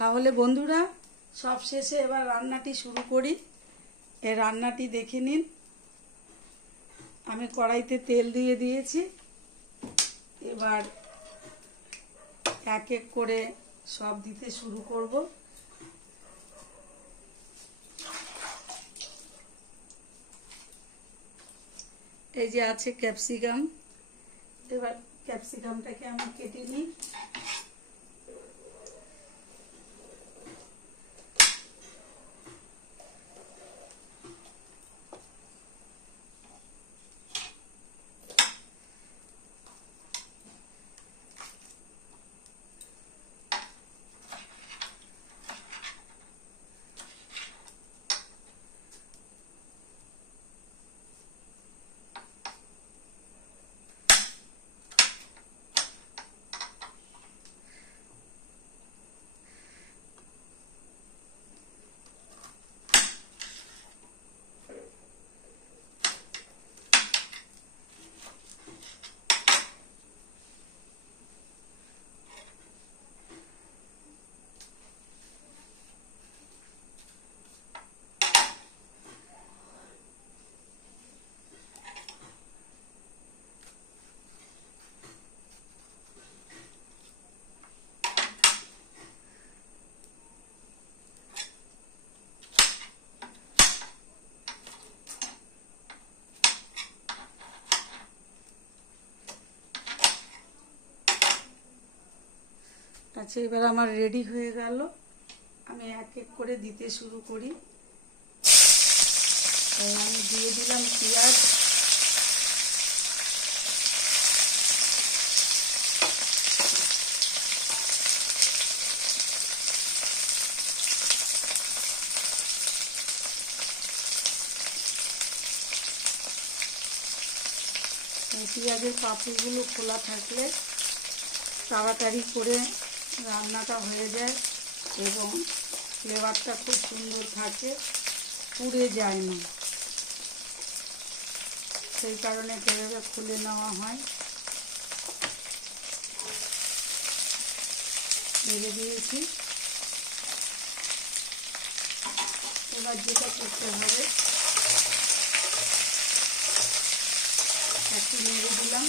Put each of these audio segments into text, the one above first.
তাহলে বন্ধুরা সব শেষে এবার রান্নাটি শুরু করি। এই রান্নাটি দেখে নিন। আমি কড়াইতে তেল দিয়ে দিয়েছি। এবার এক এক করে সব দিতে শুরু করব। এই যে আছে ক্যাপসিকাম। এবার ক্যাপসিকামটাকে আমি কেটে নিই। আচ্ছা, এবার আমার রেডি হয়ে গেল। আমি এক এক করে দিতে শুরু করি। আমি দিয়ে দিলাম পেঁয়াজ। পেঁয়াজের পাপড়িগুলো খোলা থাকলে তাড়াতাড়ি করে রান্নাটা হয়ে যায় এবং ফ্লেভারটা খুব সুন্দর থাকে, পুড়ে যায় না। সেই কারণে এভাবে খুলে নেওয়া হয়। ভেজে দিয়েছি। এবার যেটা করতে হবে, একটু নেড়ে দিলাম।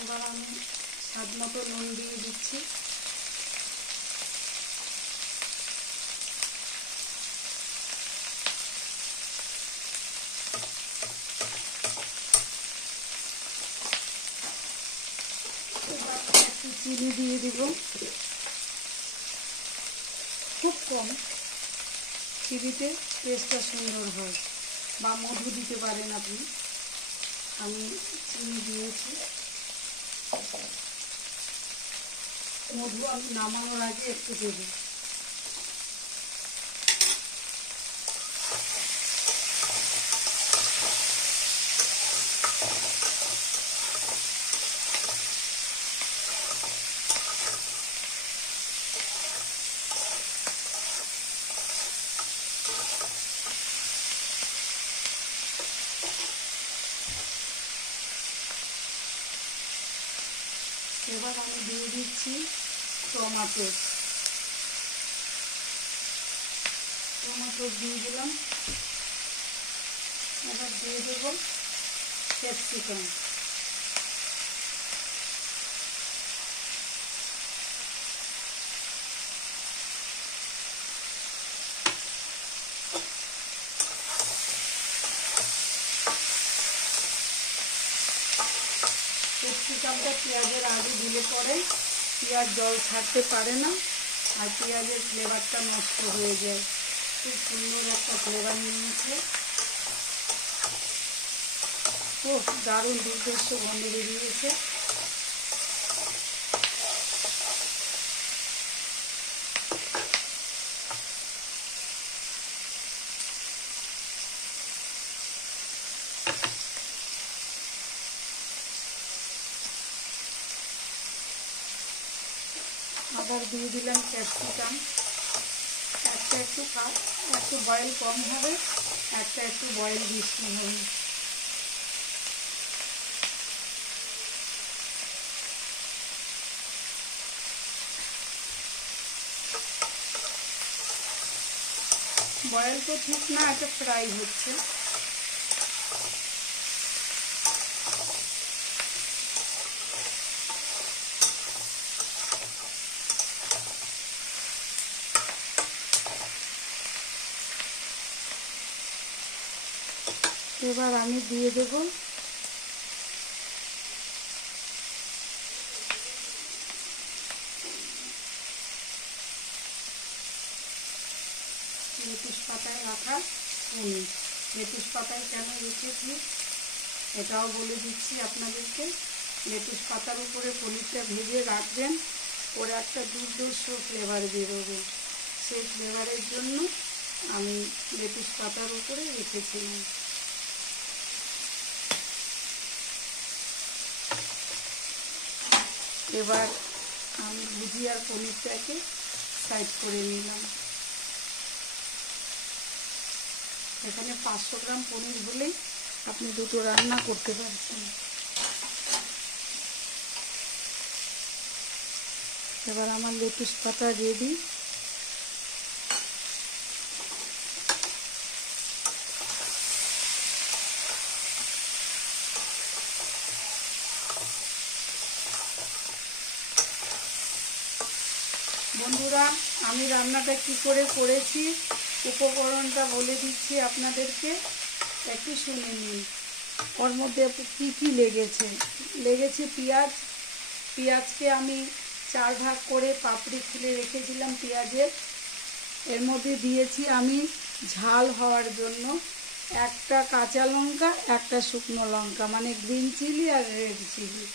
এবার আমি স্বাদ মতো নুন দিয়ে দিচ্ছি। এবার একটু চিনি দিয়ে দিব, খুব কম। চিনিতে টেস্টটা সুন্দর হয়, বা মধু দিতে পারেন আপনি। আমি চিনি দিয়েছি। মধু আমি নামানোর আগে একটু দেব। এবার আমি দিয়ে দিচ্ছি টমেটো দিয়ে দিলাম। এবার দিয়ে দেব ক্যাপসিকাম। ক্যাপসিকামটা পেঁয়াজের আগে দিলে পরে পেঁয়াজ জল ছাড়তে পারে না, আর পেঁয়াজের ফ্লেভারটা নষ্ট হয়ে যায়। খুব সুন্দর একটা ফ্লেভার নিয়েছে। খুব দারুণ দুর্ধর্ষ গন্ধ বেরিয়েছে। আবার দিয়ে দিলাম ক্যাপসিকাম। একটা একটু বয়েল কম হবে, একটা একটু বয়েল বেশি হবে। বয়েল তো ঠিক না, এটা ফ্রাই হচ্ছে। এবার আমি দিয়ে দেব লেটুস পাতায় রাখা পনির। লেটুস পাতায় কেন রেখেছি এটাও বলে দিচ্ছি আপনাদেরকে। লেটুস পাতার উপরে পনিরটা ভেজে রাখবেন, ওর একটা দুর্ধর্ষ ফ্লেভার বেরোবে। সেই ফ্লেভারের জন্য আমি লেটুস পাতার উপরে রেখেছিলাম। এবার আমি ভুজিয়ার পনিরটাকে সাইড করে নিলাম। এখানে 500 গ্রাম পনির হলেই আপনি দুটো রান্না করতে পারছেন। এবার আমার লেটুস পাতা রেডি। বন্ধুরা, আমি রান্নাটা কি করে করেছি উপকরণটা বলে দিচ্ছি আপনাদেরকে, একটু শুনে নিন। ওর মধ্যে কী কী লেগেছে পেঁয়াজ। পেঁয়াজকে আমি 4 ভাগ করে পাপড়ি খুলে রেখেছিলাম পেঁয়াজের। এর মধ্যে দিয়েছি আমি ঝাল হওয়ার জন্য একটা কাঁচা লঙ্কা, একটা শুকনো লঙ্কা, মানে গ্রিন চিলি আর রেড চিলি।